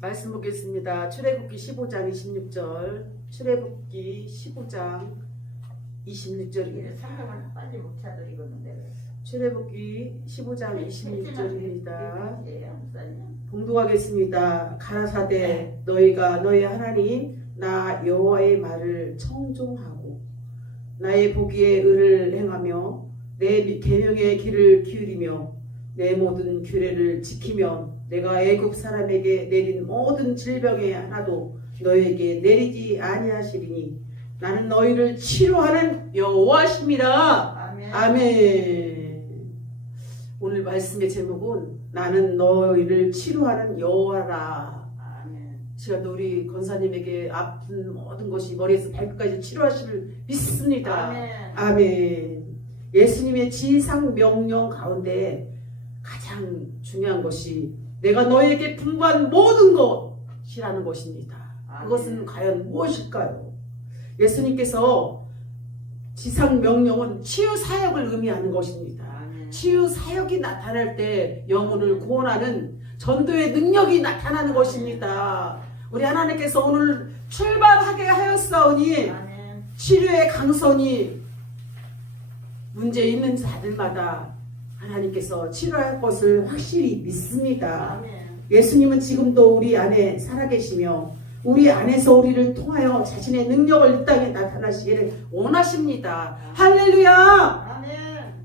말씀 보겠습니다. 출애굽기 15장 26절. 출애굽기 15장 26절입니다. 상담을 빨리 못 찾아드리겠는데. 출애굽기 15장 26절입니다. 봉독하겠습니다. 가라사대 너희가 너희 하나님 나 여호와의 말을 청종하고 나의 보기에 의를 행하며 내 계명의 귀를 기울이며 내 모든 규례를 지키면 내가 애굽 사람에게 내린 모든 질병의 하나도 너희에게 내리지 아니하시리니 나는 너희를 치료하는 여호와십니다. 아멘. 아멘. 오늘 말씀의 제목은 나는 너희를 치료하는 여호와라. 아멘. 시간도 우리 권사님에게 아픈 모든 것이 머리에서 발끝까지 치료하시를 믿습니다. 아멘. 아멘. 예수님의 지상 명령 가운데 가장 중요한 것이 내가 너에게 분부한 모든 것이라는 것입니다. 그것은 과연 무엇일까요? 예수님께서 지상 명령은 치유 사역을 의미하는 것입니다. 치유 사역이 나타날 때 영혼을 구원하는 전도의 능력이 나타나는 것입니다. 우리 하나님께서 오늘 출발하게 하였사오니 치료의 강선이 문제 있는 자들마다 하나님께서 치료할 것을 확실히 믿습니다. 예수님은 지금도 우리 안에 살아계시며 우리 안에서 우리를 통하여 자신의 능력을 이 땅에 나타나시기를 원하십니다. 할렐루야!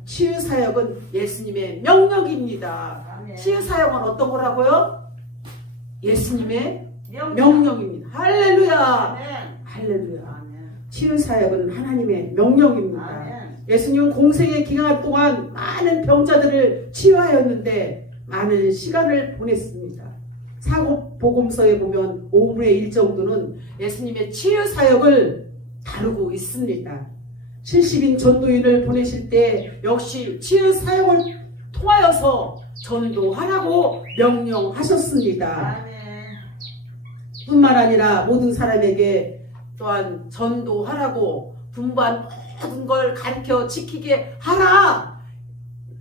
치유 사역은 예수님의 명령입니다. 치유 사역은 어떤 거라고요? 예수님의 명령입니다. 할렐루야! 할렐루야! 치유 사역은 하나님의 명령입니다. 예수님은 공생의 기간 동안 많은 병자들을 치유하였는데 많은 시간을 보냈습니다. 사복음서에 보면 5분의 1 정도는 예수님의 치유 사역을 다루고 있습니다. 70인 전도인을 보내실 때 역시 치유 사역을 통하여서 전도하라고 명령하셨습니다. 뿐만 아니라 모든 사람에게 또한 전도하라고 분부한 모든 걸 가르쳐 지키게 하라.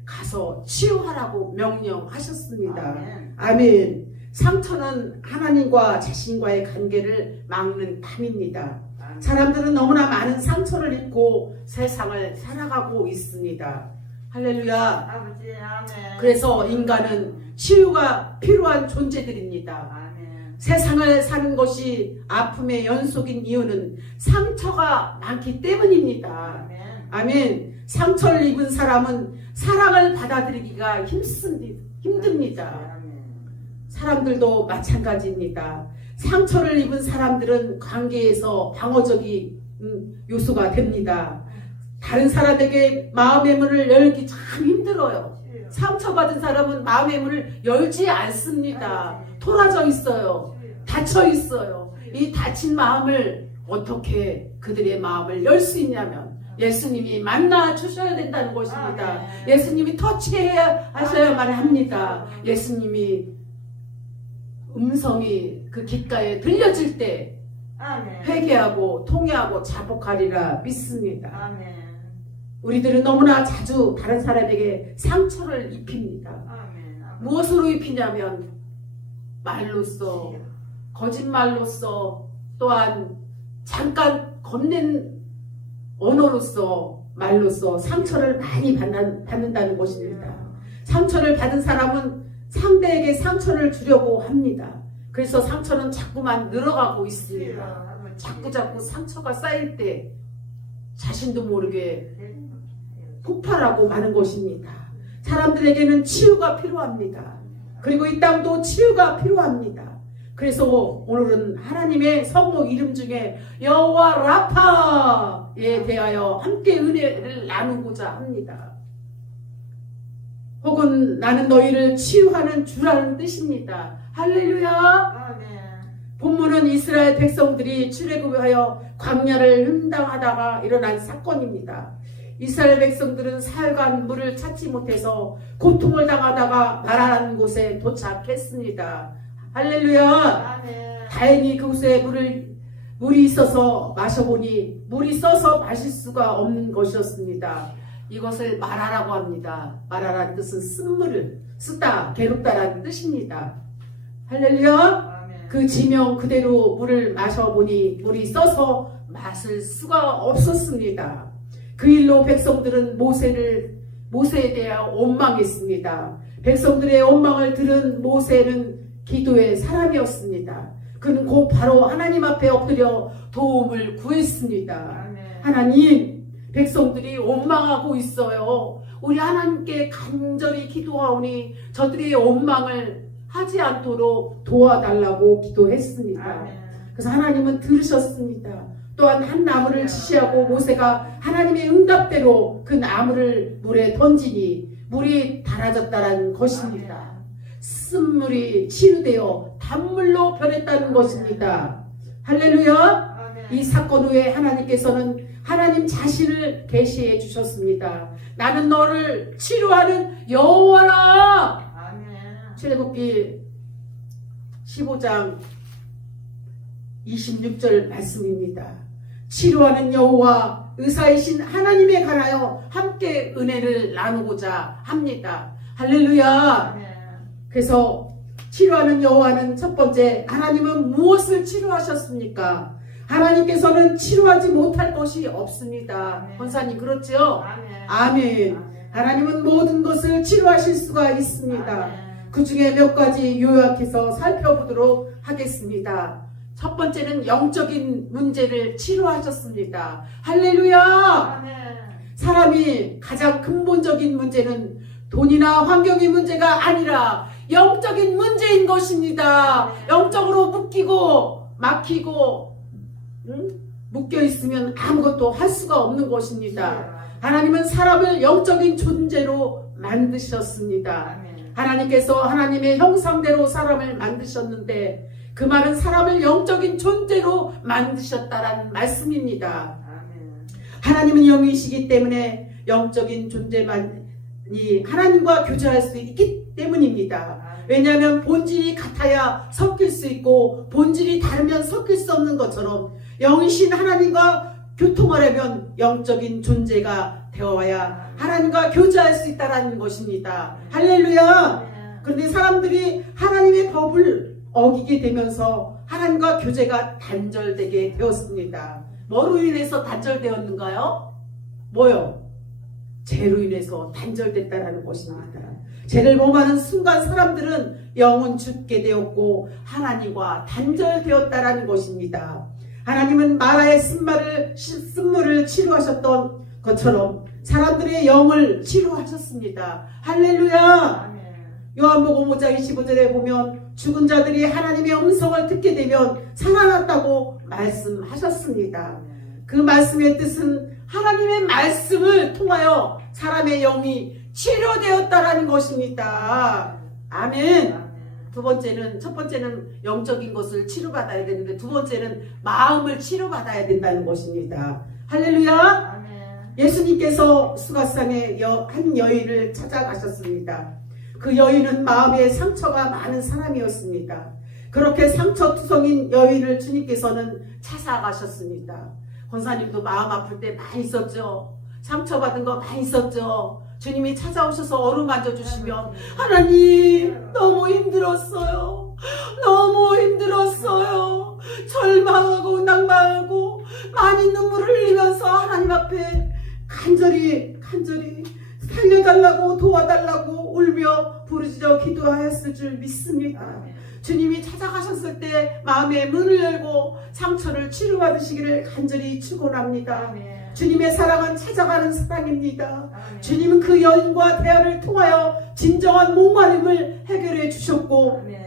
가서 치유하라고 명령하셨습니다. 아멘. 상처는 하나님과 자신과의 관계를 막는 담입니다. 사람들은 너무나 많은 상처를 입고 세상을 살아가고 있습니다. 할렐루야. 아버지, 아멘. 그래서 인간은 치유가 필요한 존재들입니다. 아멘. 세상을 사는 것이 아픔의 연속인 이유는 상처가 많기 때문입니다. 아멘. 아멘. 상처를 입은 사람은 사랑을 받아들이기가 힘듭니다. 사람들도 마찬가지입니다. 상처를 입은 사람들은 관계에서 방어적인 요소가 됩니다. 다른 사람에게 마음의 문을 열기 참 힘들어요. 상처받은 사람은 마음의 문을 열지 않습니다. 토라져 있어요. 닫혀 있어요. 이 닫힌 마음을 어떻게 그들의 마음을 열 수 있냐면 예수님이 만나 주셔야 된다는 것입니다. 예수님이 터치해야 하셔야만 합니다. 예수님이 음성이 그 귓가에 들려질 때 회개하고 통회하고 자복하리라 믿습니다. 우리들은 너무나 자주 다른 사람에게 상처를 입힙니다. 무엇으로 입히냐면 말로써, 거짓말로써, 또한 잠깐 건넨 언어로서, 말로써 상처를 많이 받는다는 것입니다. 상처를 받은 사람은 상대에게 상처를 주려고 합니다. 그래서 상처는 자꾸만 늘어가고 있습니다. 자꾸 상처가 쌓일 때 자신도 모르게 폭발하고 마는 것입니다. 사람들에게는 치유가 필요합니다. 그리고 이 땅도 치유가 필요합니다. 그래서 오늘은 하나님의 성모 이름 중에 여호와 라파에 대하여 함께 은혜를 나누고자 합니다. 혹은 나는 너희를 치유하는 주라는 뜻입니다. 할렐루야. 본문은 이스라엘 백성들이 출애굽하여 광야를 횡단하다가 일어난 사건입니다. 이스라엘 백성들은 사흘간 물을 찾지 못해서 고통을 당하다가 마라라는 곳에 도착했습니다. 할렐루야. 다행히 그곳에 물이 있어서 마셔보니 물이 써서 마실 수가 없는 것이었습니다. 이것을 마라라고 합니다. 마라라는 뜻은 쓴물을 쓰다, 괴롭다라는 뜻입니다. 할렐루야. 그 지명 그대로 물을 마셔보니 물이 써서 마실 수가 없었습니다. 그 일로 백성들은 모세에 대하여 원망했습니다. 백성들의 원망을 들은 모세는 기도의 사람이었습니다. 그는 곧 바로 하나님 앞에 엎드려 도움을 구했습니다. 아멘. 하나님, 백성들이 원망하고 있어요. 우리 하나님께 간절히 기도하오니 저들의 원망을 하지 않도록 도와달라고 기도했습니다. 아멘. 그래서 하나님은 들으셨습니다. 또한 한 나무를 지시하고 모세가 하나님의 응답대로 그 나무를 물에 던지니 물이 달아졌다는 것입니다. 쓴물이 치유되어 단물로 변했다는 것입니다. 할렐루야! 아멘. 이 사건 후에 하나님께서는 하나님 자신을 계시해 주셨습니다. 나는 너를 치료하는 여호와라. 아멘. 출애굽기 15장 26절 말씀입니다. 치료하는 여호와 의사이신 하나님에 관하여 함께 은혜를 나누고자 합니다. 할렐루야. 아멘. 그래서 치료하는 여호와는 첫 번째, 하나님은 무엇을 치료하셨습니까? 하나님께서는 치료하지 못할 것이 없습니다. 아멘. 권사님 그렇죠? 아멘. 아멘. 하나님은 모든 것을 치료하실 수가 있습니다. 아멘. 그 중에 몇 가지 요약해서 살펴보도록 하겠습니다. 첫 번째는 영적인 문제를 치료하셨습니다. 할렐루야! 아멘. 사람이 가장 근본적인 문제는 돈이나 환경의 문제가 아니라 영적인 문제인 것입니다. 영적으로 묶이고 막히고 묶여 있으면 아무것도 할 수가 없는 것입니다. 하나님은 사람을 영적인 존재로 만드셨습니다. 아멘. 하나님께서 하나님의 형상대로 사람을 만드셨는데 그 말은 사람을 영적인 존재로 만드셨다라는 말씀입니다. 아멘. 하나님은 영이시기 때문에 영적인 존재만이 하나님과 교제할 수 있기 때문입니다. 왜냐하면 본질이 같아야 섞일 수 있고 본질이 다르면 섞일 수 없는 것처럼 영이신 하나님과 교통하려면 영적인 존재가 되어야 하나님과 교제할 수 있다는 것입니다. 할렐루야! 그런데 사람들이 하나님의 법을 어기게 되면서 하나님과 교제가 단절되게 되었습니다. 뭐로 인해서 단절되었는가요? 뭐요? 죄로 인해서 단절됐다는 것입니다. 죄를 범하는 순간 사람들은 영은 죽게 되었고 하나님과 단절되었다는 것입니다. 하나님은 마라의 쓴물을 치료하셨던 것처럼 사람들의 영을 치료하셨습니다. 할렐루야! 아멘. 요한복음 5장 25절에 보면 죽은 자들이 하나님의 음성을 듣게 되면 살아났다고 말씀하셨습니다. 그 말씀의 뜻은 하나님의 말씀을 통하여 사람의 영이 치료되었다라는 것입니다. 아멘. 첫 번째는 영적인 것을 치료받아야 되는데 두 번째는 마음을 치료받아야 된다는 것입니다. 할렐루야. 아멘. 예수님께서 수가상에 한 여인을 찾아가셨습니다. 그 여인은 마음에 상처가 많은 사람이었습니다. 그렇게 상처투성인 여인을 주님께서는 찾아가셨습니다. 권사님도 마음 아플 때 많이 있었죠. 상처받은 거 많이 있었죠. 주님이 찾아오셔서 어루만져 주시면 하나님 너무 힘들었어요. 너무 힘들었어요. 절망하고 낭망하고 많이 눈물을 흘리면서 하나님 앞에 간절히 살려달라고 도와달라고 울며 부르짖어 기도하였을 줄 믿습니다. 주님이 찾아가셨을 때 마음의 문을 열고 상처를 치료받으시기를 간절히 축원합니다. 아멘. 주님의 사랑은 찾아가는 사랑입니다. 아멘. 주님은 그 여인과 대화를 통하여 진정한 목마름을 해결해 주셨고 아멘.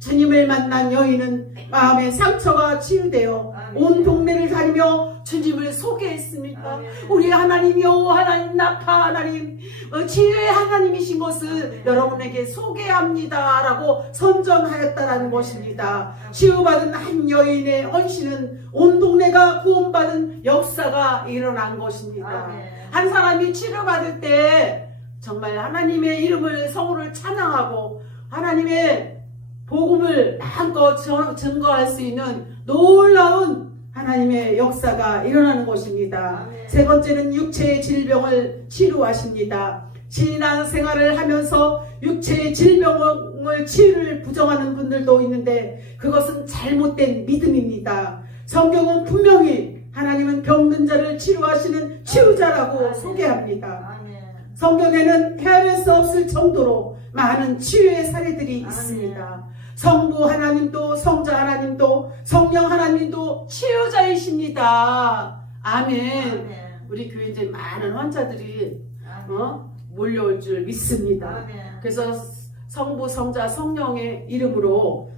주님을 만난 여인은 마음의 상처가 치유되어 온 동네를 다니며 주님을 소개했습니다. 아멘. 우리 하나님 여호와 하나님 나파 하나님 치유의 하나님이신 것을 여러분에게 소개합니다 라고 선전하였다라는 것입니다. 치유받은 한 여인의 헌신은 온 동네가 구원받은 역사가 일어난 것입니다. 아멘. 한 사람이 치료받을 때 정말 하나님의 이름을 성호를 찬양하고 하나님의 복음을 마음껏 증거할 수 있는 놀라운 하나님의 역사가 일어나는 것입니다. 아멘. 세 번째는 육체의 질병을 치료하십니다. 신앙 생활을 하면서 육체의 질병을 치유를 부정하는 분들도 있는데 그것은 잘못된 믿음입니다. 성경은 분명히 하나님은 병든 자를 치료하시는 치유자라고 소개합니다. 아멘. 성경에는 헤아릴 수 없을 정도로 많은 치유의 사례들이 있습니다. 성부 하나님도 성자 하나님도 성령 하나님도 치유자이십니다. 아멘. 아멘. 우리 교회 이제 많은 환자들이 아멘. 몰려올 줄 믿습니다. 아멘. 그래서 성부 성자 성령의 이름으로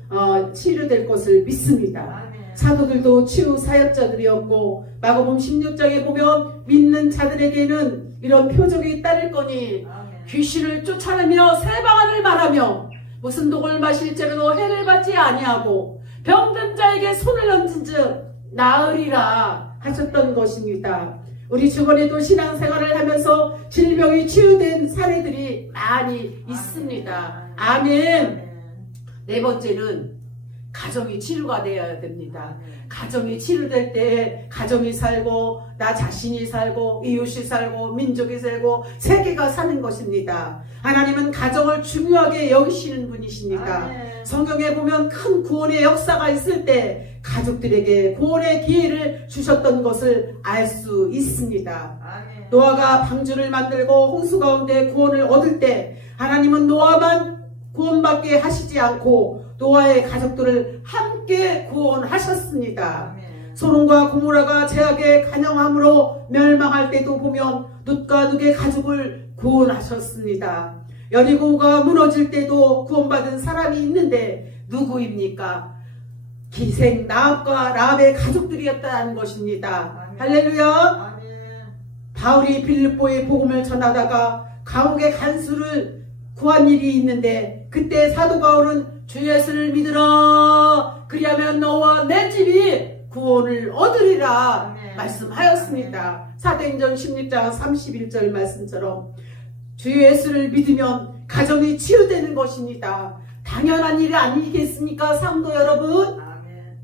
치유될 것을 믿습니다. 아멘. 사도들도 치유 사역자들이었고 마가복음 16장에 보면 믿는 자들에게는 이런 표적이 따를 거니 아멘. 귀신을 쫓아내며 새 방언을 말하며 무슨 독을 마실 죄로도 해를 받지 아니하고 병든 자에게 손을 얹은즉 나으리라 하셨던 것입니다. 우리 주변에도 신앙생활을 하면서 질병이 치유된 사례들이 많이 있습니다. 아멘. 네 번째는 가정이 치유가 되어야 됩니다. 가정이 치유될 때 가정이 살고 나 자신이 살고 이웃이 살고 민족이 살고 세계가 사는 것입니다. 하나님은 가정을 중요하게 여기시는 분이십니다. 아멘. 성경에 보면 큰 구원의 역사가 있을 때 가족들에게 구원의 기회를 주셨던 것을 알 수 있습니다. 아멘. 노아가 방주를 만들고 홍수 가운데 구원을 얻을 때 하나님은 노아만 구원받게 하시지 않고 노아의 가족들을 함께 구원하셨습니다. 아멘. 소돔과 고모라가 죄악에 간영함으로 멸망할 때도 보면 룻과 눅의 가족을 구원하셨습니다. 여리고가 무너질 때도 구원받은 사람이 있는데 누구입니까? 기생 나합과 라합의 가족들이었다는 것입니다. 아멘. 할렐루야. 아멘. 바울이 빌립보에 복음을 전하다가 감옥의 간수를 구한 일이 있는데 그때 사도 바울은 주 예수를 믿으라 그리하면 너와 내 집이 구원을 얻으리라 아멘. 말씀하였습니다. 사도행전 16장 31절 말씀처럼 주 예수를 믿으면 가정이 치유되는 것입니다. 당연한 일이 아니겠습니까 성도 여러분? 아멘.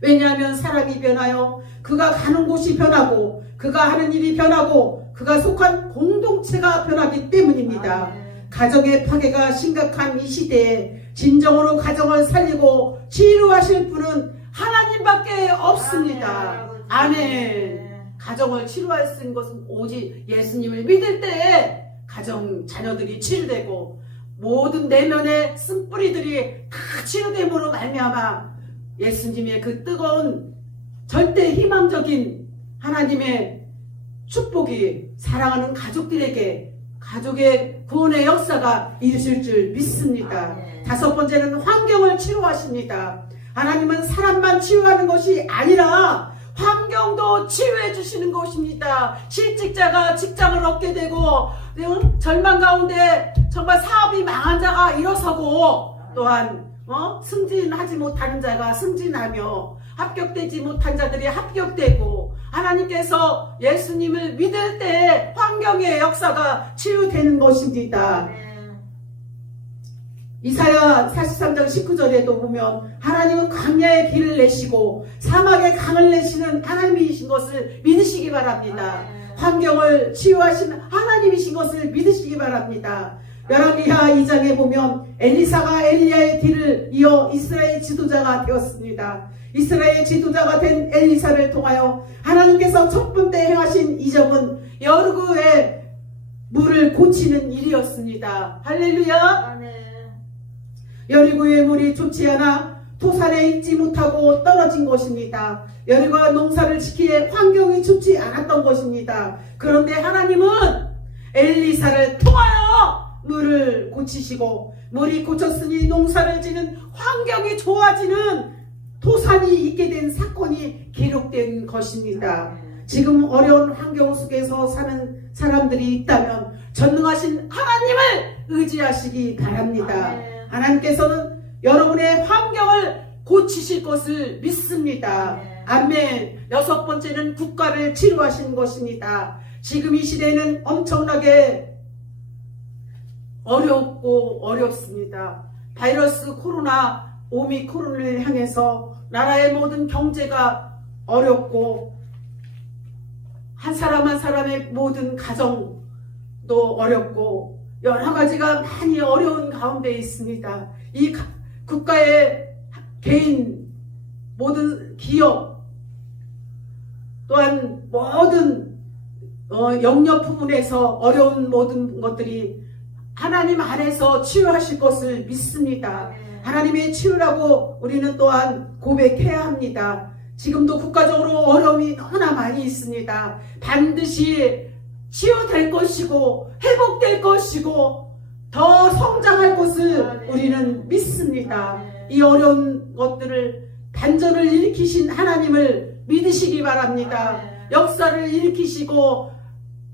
왜냐하면 사람이 변하여 그가 가는 곳이 변하고 그가 하는 일이 변하고 그가 속한 공동체가 변하기 때문입니다. 아멘. 가정의 파괴가 심각한 이 시대에 진정으로 가정을 살리고 치유하실 분은 하나님밖에 없습니다. 아멘. 가정을 치료할 수 있는 것은 오직 예수님을 믿을 때에 가정 자녀들이 치유되고 모든 내면의 쓴뿌리들이 다 치유됨으로 말미암아 예수님의 그 뜨거운 절대 희망적인 하나님의 축복이 사랑하는 가족들에게 가족의 구원의 역사가 이루실 줄 믿습니다. 아멘. 다섯 번째는 환경을 치유하십니다. 하나님은 사람만 치유하는 것이 아니라 환경도 치유해 주시는 것입니다. 실직자가 직장을 얻게 되고 절망 가운데 정말 사업이 망한 자가 일어서고 또한 승진하지 못하는 자가 승진하며 합격되지 못한 자들이 합격되고 하나님께서 예수님을 믿을 때 환경의 역사가 치유되는 것입니다. 아멘. 이사야 43장 19절에도 보면 하나님은 광야에 길을 내시고 사막에 강을 내시는 하나님이신 것을 믿으시기 바랍니다. 아멘. 환경을 치유하시는 하나님이신 것을 믿으시기 바랍니다. 열왕기하 2장에 보면 엘리사가 엘리야의 뒤를 이어 이스라엘 지도자가 되었습니다. 이스라엘 지도자가 된 엘리사를 통하여 하나님께서 첫 번째 행하신 이적은 여리고의 물을 고치는 일이었습니다. 할렐루야. 아멘. 여리고의 물이 좋지 않아 토산에 있지 못하고 떨어진 것입니다. 여리고가 농사를 지키기에 환경이 좋지 않았던 것입니다. 그런데 하나님은 엘리사를 통하여 물을 고치시고 물이 고쳤으니 농사를 지는 환경이 좋아지는 토산이 있게 된 사건이 기록된 것입니다. 지금 어려운 환경 속에서 사는 사람들이 있다면 전능하신 하나님을 의지하시기 바랍니다. 아멘. 하나님께서는 여러분의 환경을 고치실 것을 믿습니다. 아멘. 여섯 번째는 국가를 치료하시는 것입니다. 지금 이 시대는 엄청나게 어렵고 어렵습니다. 바이러스 코로나 오미크론을 향해서 나라의 모든 경제가 어렵고 한 사람 한 사람의 모든 가정도 어렵고 여러 가지가 많이 어려운 가운데 있습니다. 이 국가의 개인, 모든 기업, 또한 모든 영역 부분에서 어려운 모든 것들이 하나님 안에서 치유하실 것을 믿습니다. 하나님의 치유라고 우리는 또한 고백해야 합니다. 지금도 국가적으로 어려움이 너무나 많이 있습니다. 반드시 치유될 것이고 회복될 것이고 더 성장할 것을 우리는 믿습니다. 이 어려운 것들을 반전을 일으키신 하나님을 믿으시기 바랍니다. 역사를 일으키시고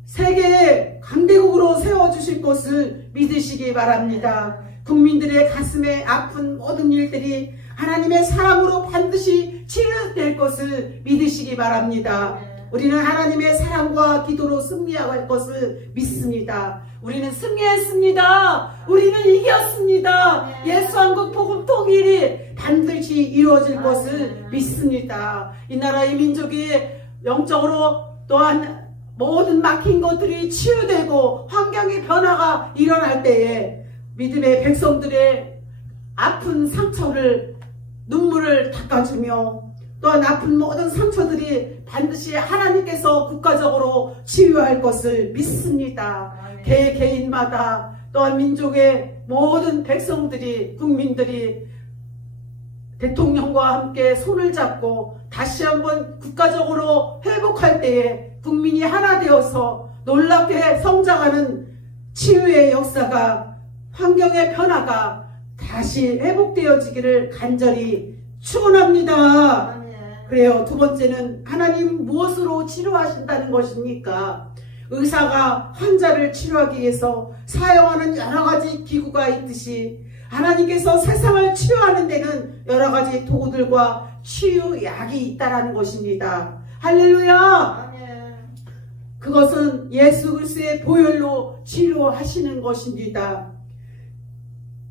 세계의 강대국으로 세워주실 것을 믿으시기 바랍니다. 국민들의 가슴에 아픈 모든 일들이 하나님의 사랑으로 반드시 치유될 것을 믿으시기 바랍니다. 우리는 하나님의 사랑과 기도로 승리할 것을 믿습니다. 우리는 승리했습니다. 우리는 이겼습니다. 예수한국 복음 통일이 반드시 이루어질 것을 믿습니다. 이 나라의 민족이 영적으로 또한 모든 막힌 것들이 치유되고 환경의 변화가 일어날 때에 믿음의 백성들의 아픈 상처를 눈물을 닦아주며 또한 아픈 모든 상처들이 반드시 하나님께서 국가적으로 치유할 것을 믿습니다. 개인마다 또한 민족의 모든 백성들이 국민들이 대통령과 함께 손을 잡고 다시 한번 국가적으로 회복할 때에 국민이 하나 되어서 놀랍게 성장하는 치유의 역사가 환경의 변화가 다시 회복되어지기를 간절히 축원합니다. 그래요. 두 번째는 하나님 무엇으로 치료하신다는 것입니까? 의사가 환자를 치료하기 위해서 사용하는 여러 가지 기구가 있듯이 하나님께서 세상을 치유하는 데는 여러 가지 도구들과 치유약이 있다라는 것입니다. 할렐루야! 그것은 예수 그리스도의 보혈로 치료하시는 것입니다.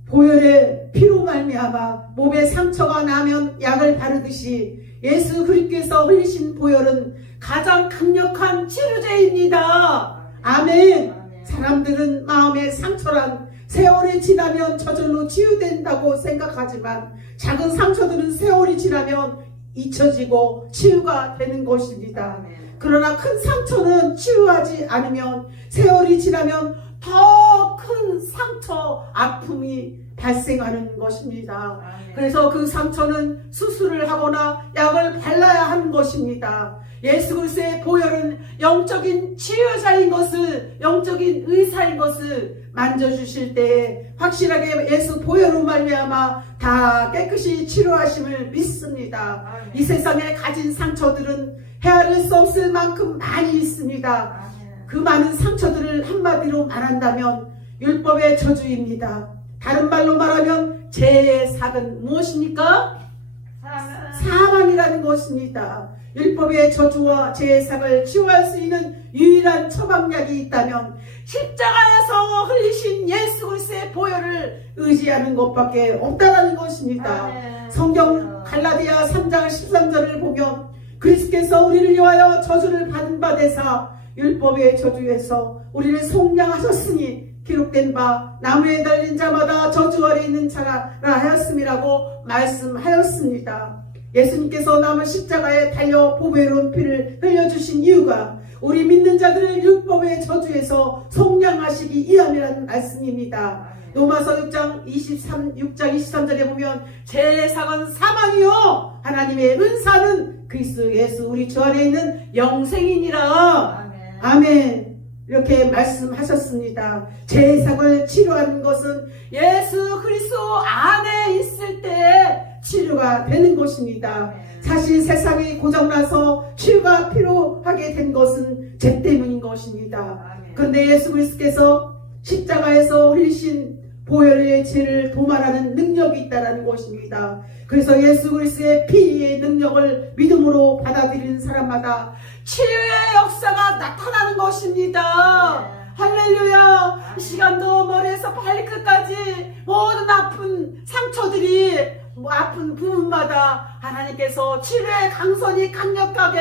보혈의 피로 말미암아 몸에 상처가 나면 약을 바르듯이 예수 그리스도께서 흘리신 보혈은 가장 강력한 치료제입니다. 아멘. 사람들은 마음의 상처란 세월이 지나면 저절로 치유된다고 생각하지만 작은 상처들은 세월이 지나면 잊혀지고 치유가 되는 것입니다. 그러나 큰 상처는 치유하지 않으면 세월이 지나면 더 큰 상처, 아픔이 발생하는 것입니다. 그래서 그 상처는 수술을 하거나 약을 발라야 하는 것입니다. 예수 그리스도의 보혈은 영적인 치유자인 것을, 영적인 의사인 것을 만져주실 때에 확실하게 예수 보혈로 말미암아 다 깨끗이 치료하심을 믿습니다. 이 세상에 가진 상처들은 헤아릴 수 없을 만큼 많이 있습니다. 그 많은 상처들을 한마디로 말한다면 율법의 저주입니다. 다른 말로 말하면 죄의 삭은 무엇입니까? 사망이라는 것입니다. 율법의 저주와 죄의 삭을 치유할 수 있는 유일한 처방약이 있다면 십자가에서 흘리신 예수 그리스도의 보혈을 의지하는 것밖에 없다라는 것입니다. 성경 갈라디아 3장 13절을 보면 그리스도께서 우리를 위하여 저주를 받은 바 되사 율법의 저주에서 우리를 속량하셨으니 기록된 바 나무에 달린 자마다 저주 아래 있는 자라 하였음이라고 말씀하였습니다. 예수님께서 남은 십자가에 달려 보배로운 피를 흘려주신 이유가 우리 믿는 자들을 율법의 저주에서 속량하시기 위함이라는 말씀입니다. 로마서 6장 23절에 보면 죄의 삭은 사망이요 하나님의 은사는 그리스도 예수 우리 주 안에 있는 영생이니라. 아멘. 이렇게 말씀하셨습니다. 죄의 삭을 치료하는 것은 예수 그리스도 안에 있을 때 치료가 되는 것입니다. 사실 세상이 고장나서 치유가 필요하게 된 것은 죄 때문인 것입니다. 그런데 예수 그리스도께서 십자가에서 흘리신 보혈의 죄를 도말하는 능력이 있다는 것입니다. 그래서 예수 그리스도의 피의 능력을 믿음으로 받아들이는 사람마다 치유의 역사가 나타나는 것입니다. 할렐루야. 이 시간도 머리에서 발끝까지 모든 아픈 상처들이 아픈 부분마다 하나님께서 치료의 강선이 강력하게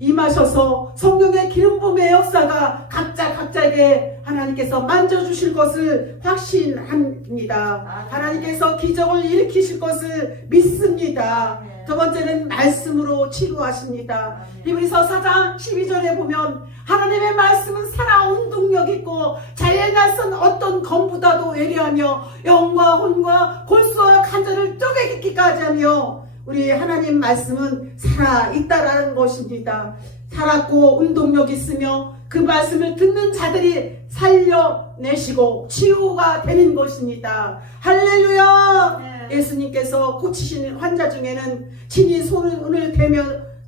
임하셔서 성령의 기름 부음의 역사가 각자에게 하나님께서 만져주실 것을 확신합니다. 하나님께서 기적을 일으키실 것을 믿습니다. 두 번째는 말씀으로 치료하십니다. 히브리서 4장 12절에 보면 하나님의 말씀은 살아온 동력 있고 자의 낯선 어떤 검보다도 예리하며 영과 혼과 골수와 간절을 쪼개기까지 하며 우리 하나님 말씀은 살아있다라는 것입니다. 살았고 운동력 있으며 그 말씀을 듣는 자들이 살려내시고 치유가 되는 것입니다. 할렐루야. 예수님께서 고치신 환자 중에는 친히 손을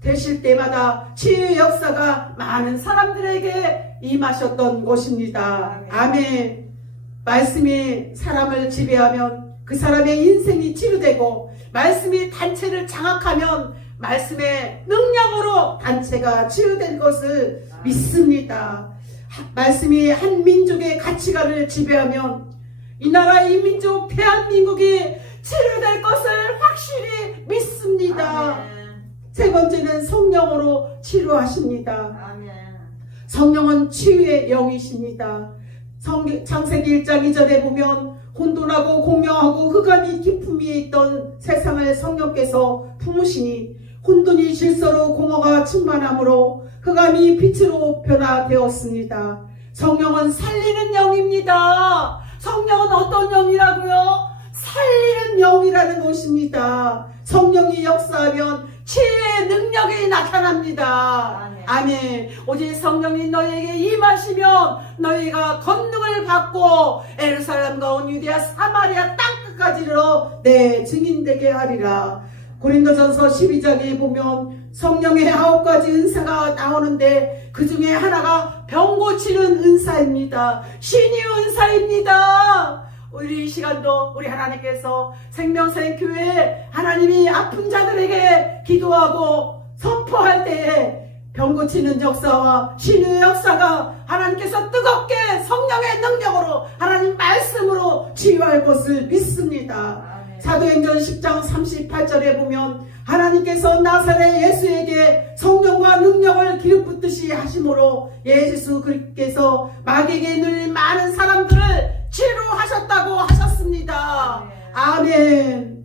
대실 때마다 치유의 역사가 많은 사람들에게 임하셨던 것입니다. 아멘. 말씀이 사람을 지배하면 그 사람의 인생이 치유되고 말씀이 단체를 장악하면 말씀의 능력으로 단체가 치유된 것을 믿습니다. 말씀이 한 민족의 가치관을 지배하면 이 나라 이 민족 대한민국이 치유될 것을 확실히 믿습니다. 아멘. 세 번째는 성령으로 치료하십니다. 아멘. 성령은 치유의 영이십니다. 창세기 1장 2절에 보면 혼돈하고 공명하고 흑암이 깊음 위에 있던 세상을 성령께서 품으시니 혼돈이 질서로 공허가 충만함으로 흑암이 빛으로 변화되었습니다. 성령은 살리는 영입니다. 성령은 어떤 영이라고요? 살리는 영이라는 것입니다. 성령이 역사하면 치유의 능력이 나타납니다. 아멘. 오직 성령이 너희에게 임하시면 너희가 권능을 받고 예루살렘과 온 유대아 사마리아 땅끝까지 이르러 내 증인되게 하리라. 고린도전서 12장에 보면 성령의 9가지 은사가 나오는데 그 중에 하나가 병 고치는 은사입니다. 신유 은사입니다. 우리 이 시간도 우리 하나님께서 생명사의 교회에 하나님이 아픈 자들에게 기도하고 선포할 때에 병 고치는 역사와 신유의 역사가 하나님께서 뜨겁게 성령의 능력으로 하나님 말씀으로 치유할 것을 믿습니다. 사도행전 10장 38절에 보면 하나님께서 나사렛 예수에게 성령과 능력을 기름붓듯이 하심으로 예수 그리스도께서 마귀에게 눌린 많은 사람들을 치료하셨다고 하셨습니다. 아멘.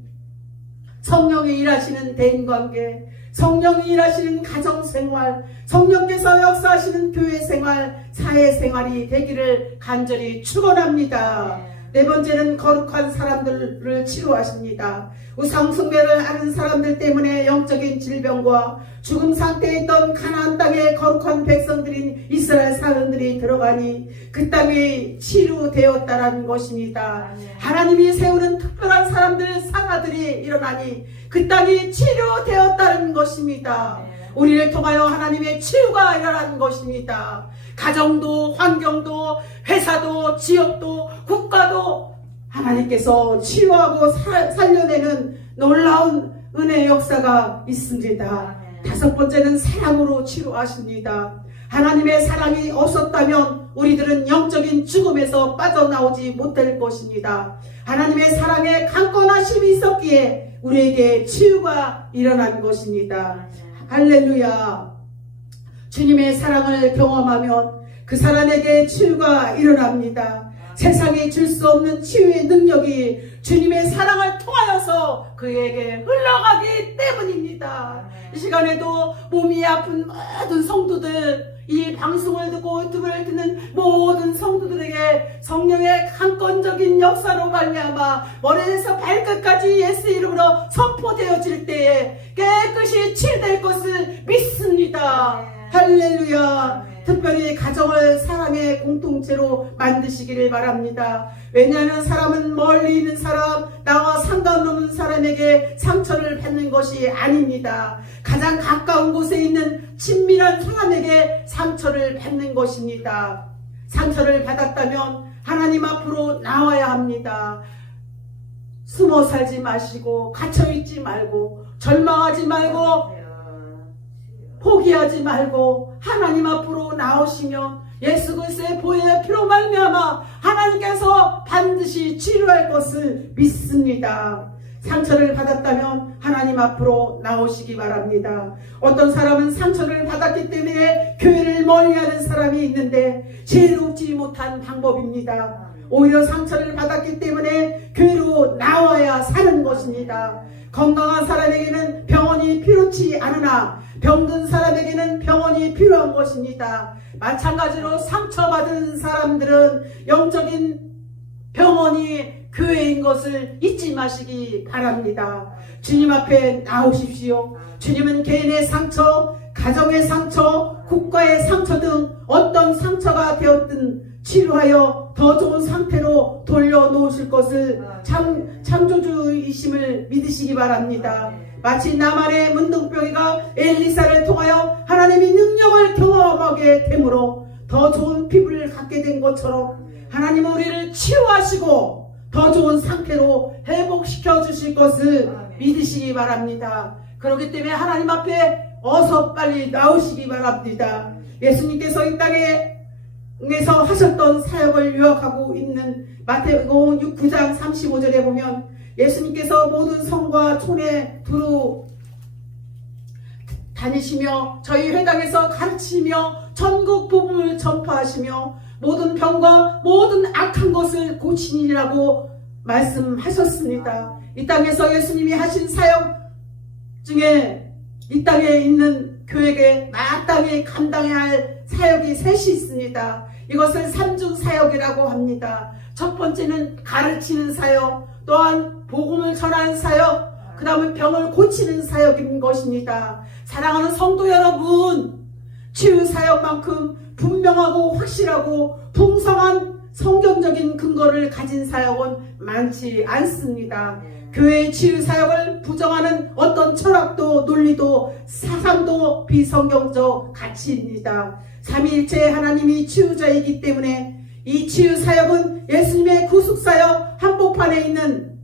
성령이 일하시는 대인관계, 성령이 일하시는 가정생활, 성령께서 역사하시는 교회생활, 사회생활이 되기를 간절히 축원합니다. 네 번째는 거룩한 사람들을 치료하십니다. 우상숭배를 하는 사람들 때문에 영적인 질병과 죽음 상태에 있던 가나안 땅에 거룩한 백성들인 이스라엘 사람들이 들어가니 그 땅이 치유되었다라는 것입니다. 하나님이 세우는 특별한 사람들 상하들이 일어나니 그 땅이 치유되었다는 것입니다. 우리를 통하여 하나님의 치유가 일어나는 것입니다. 가정도 환경도 회사도 지역도 국가도 하나님께서 치유하고 살려내는 놀라운 은혜의 역사가 있습니다. 다섯 번째는 사랑으로 치료하십니다. 하나님의 사랑이 없었다면 우리들은 영적인 죽음에서 빠져나오지 못할 것입니다. 하나님의 사랑에 강건하심이 있었기에 우리에게 치유가 일어난 것입니다. 할렐루야. 주님의 사랑을 경험하면 그 사람에게 치유가 일어납니다. 세상이 줄 수 없는 치유의 능력이 주님의 사랑을 통하여서 그에게 흘러가기 때문입니다. 이 시간에도 몸이 아픈 모든 성도들, 이 방송을 듣고 유튜브를 듣는 모든 성도들에게 성령의 강권적인 역사로 말미암아 머리에서 발끝까지 예수 이름으로 선포되어질 때에 깨끗이 치유될 것을 믿습니다. 할렐루야. 특별히 가정을 사랑의 공동체로 만드시기를 바랍니다. 왜냐하면 사람은 멀리 있는 사람, 나와 상관없는 사람에게 상처를 받는 것이 아닙니다. 가장 가까운 곳에 있는 친밀한 사람에게 상처를 받는 것입니다. 상처를 받았다면 하나님 앞으로 나와야 합니다. 숨어 살지 마시고 갇혀있지 말고 절망하지 말고 포기하지 말고 하나님 앞으로 나오시면 예수 그리스도의 보혈의 피로 말미암아 하나님께서 반드시 치료할 것을 믿습니다. 상처를 받았다면 하나님 하나님 앞으로 나오시기 바랍니다. 어떤 사람은 상처를 받았기 때문에 교회를 멀리하는 사람이 있는데 지혜롭지 못한 방법입니다. 오히려 상처를 받았기 때문에 교회로 나와야 사는 것입니다. 건강한 사람에게는 병원이 필요치 않으나 병든 사람에게는 병원이 필요한 것입니다. 마찬가지로 상처받은 사람들은 영적인 병원이 교회인 것을 잊지 마시기 바랍니다. 주님 앞에 나오십시오. 주님은 개인의 상처, 가정의 상처, 국가의 상처 등 어떤 상처가 되었든 치료하여 더 좋은 상태로 돌려놓으실 것을 창조주이심을 믿으시기 바랍니다. 마치 나만의 문둥병이가 엘리사를 통하여 하나님의 능력을 경험하게 되므로 더 좋은 피부를 갖게 된 것처럼 하나님은 우리를 치유하시고 더 좋은 상태로 회복시켜 주실 것을 믿으시기 바랍니다. 그렇기 때문에 하나님 앞에 어서 빨리 나오시기 바랍니다. 예수님께서 이 땅에서 하셨던 사역을 요약하고 있는 마태복음 9장 35절에 보면 예수님께서 모든 성과 촌에 두루 다니시며 저희 회당에서 가르치며 전국 복음을 전파하시며 모든 병과 모든 악한 것을 고치니라고 말씀하셨습니다. 이 땅에서 예수님이 하신 사역 중에 이 땅에 있는 교회에 마땅히 감당해야 할 사역이 셋이 있습니다. 이것을 삼중 사역이라고 합니다. 첫 번째는 가르치는 사역, 또한 복음을 전하는 사역, 그 다음에 병을 고치는 사역인 것입니다. 사랑하는 성도 여러분, 치유 사역만큼 분명하고 확실하고 풍성한 성경적인 근거를 가진 사역은 많지 않습니다. 교회의 치유 사역을 부정하는 어떤 철학도 논리도 사상도 비성경적 가치입니다. 삼위일체 하나님이 치유자이기 때문에 이 치유 사역은 예수님의 구속 사역 한복판에 있는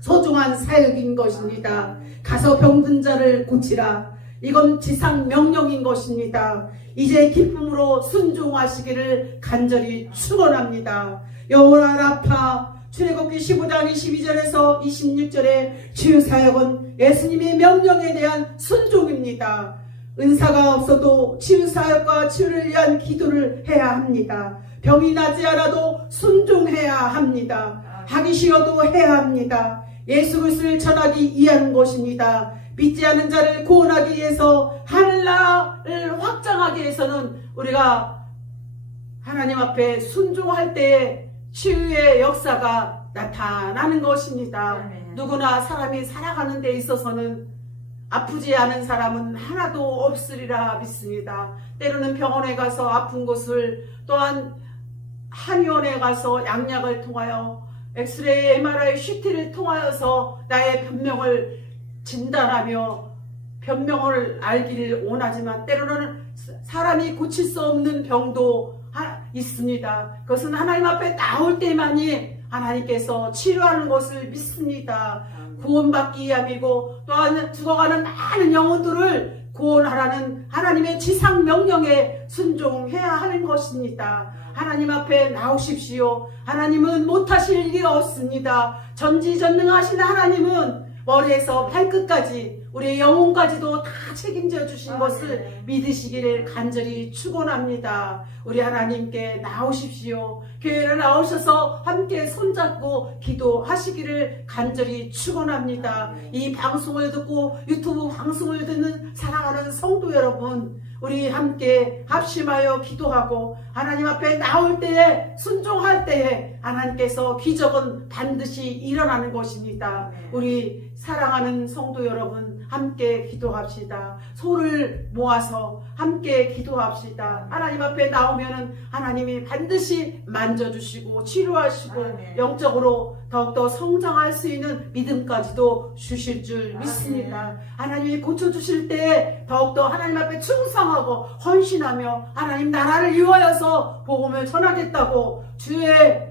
소중한 사역인 것입니다. 가서 병든 자를 고치라. 이건 지상 명령인 것입니다. 이제 기쁨으로 순종하시기를 간절히 축원합니다. 영원한 아파 출애굽기 15장 22절에서 26절의 치유 사역은 예수님의 명령에 대한 순종입니다. 은사가 없어도 치유 사역과 치유를 위한 기도를 해야 합니다. 병이 나지 않아도 순종해야 합니다. 하기 싫어도 해야 합니다. 예수 그리스도를 전하기 위한 것입니다. 믿지 않은 자를 구원하기 위해서 하늘나라를 확장하기 위해서는 우리가 하나님 앞에 순종할 때에 치유의 역사가 나타나는 것입니다. 누구나 사람이 살아가는 데 있어서는 아프지 않은 사람은 하나도 없으리라 믿습니다. 때로는 병원에 가서 아픈 것을 또한 한의원에 가서 양약을 통하여 엑스레이, MRI, CT를 통하여서 나의 변명을 진단하며 변명을 알기를 원하지만 때로는 사람이 고칠 수 없는 병도 있습니다. 그것은 하나님 앞에 나올 때만이 하나님께서 치료하는 것을 믿습니다. 구원받기 위함이고 또한 죽어가는 많은 영혼들을 구원하라는 하나님의 지상 명령에 순종해야 하는 것입니다. 하나님 앞에 나오십시오. 하나님은 못하실 일이 없습니다. 전지전능하신 하나님은 머리에서 발끝까지 우리의 영혼까지도 다 책임져 주신 것을 믿으시기를 간절히 축원합니다. 우리 하나님께 나오십시오. 교회에 나오셔서 함께 손잡고 기도하시기를 간절히 축원합니다. 이 방송을 듣고 유튜브 방송을 듣는 사랑하는 성도 여러분, 우리 함께 합심하여 기도하고 하나님 앞에 나올 때에 순종할 때에 하나님께서 기적은 반드시 일어나는 것입니다. 우리 사랑하는 성도 여러분 함께 기도합시다. 소를 모아서 함께 기도합시다. 하나님 앞에 나오면은 하나님이 반드시 만져주시고 치료하시고 영적으로 더욱더 성장할 수 있는 믿음까지도 주실 줄 믿습니다. 하나님이 고쳐주실 때 더욱더 하나님 앞에 충성하고 헌신하며 하나님 나라를 위하여서 복음을 전하겠다고 주의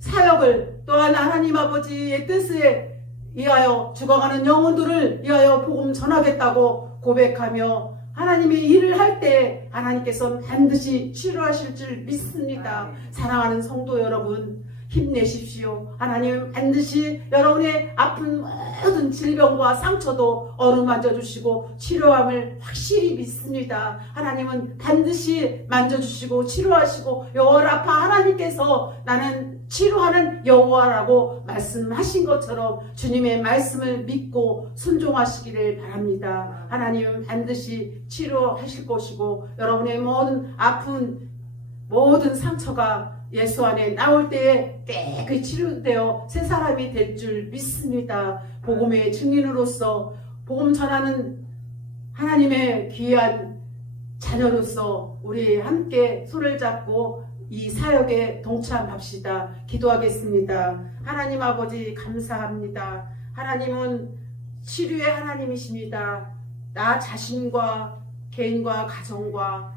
사역을 또한 하나님 아버지의 뜻에 위하여 죽어가는 영혼들을 위하여 복음 전하겠다고 고백하며 하나님의 일을 할 때 하나님께서는 반드시 치료하실 줄 믿습니다. 사랑하는 성도 여러분, 힘내십시오. 하나님 반드시 여러분의 아픈 모든 질병과 상처도 어루만져 주시고 치료함을 확실히 믿습니다. 하나님은 반드시 만져주시고 치료하시고 여호와 라파 하나님께서 나는 치료하는 여호와라고 말씀하신 것처럼 주님의 말씀을 믿고 순종하시기를 바랍니다. 하나님은 반드시 치료하실 것이고 여러분의 모든 아픈 모든 상처가 예수 안에 나올 때에 깨끗이 치료되어 새 사람이 될 줄 믿습니다. 복음의 증인으로서 복음 전하는 하나님의 귀한 자녀로서 우리 함께 손을 잡고 이 사역에 동참합시다. 기도하겠습니다. 하나님 아버지 감사합니다. 하나님은 치료의 하나님이십니다. 나 자신과 개인과 가정과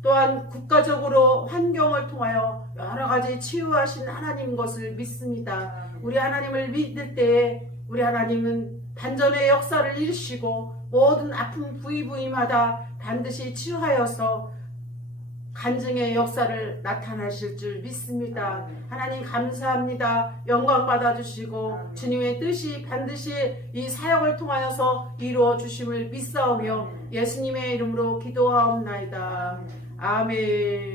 또한 국가적으로 환경을 통하여 여러 가지 치유하신 하나님 것을 믿습니다. 우리 하나님을 믿을 때에 우리 하나님은 반전의 역사를 이루시고 모든 아픈 부위마다 반드시 치유하여서 간증의 역사를 나타나실 줄 믿습니다. 하나님 감사합니다. 영광 받아주시고 주님의 뜻이 반드시 이 사역을 통하여서 이루어 주심을 믿사오며 예수님의 이름으로 기도하옵나이다. 아멘.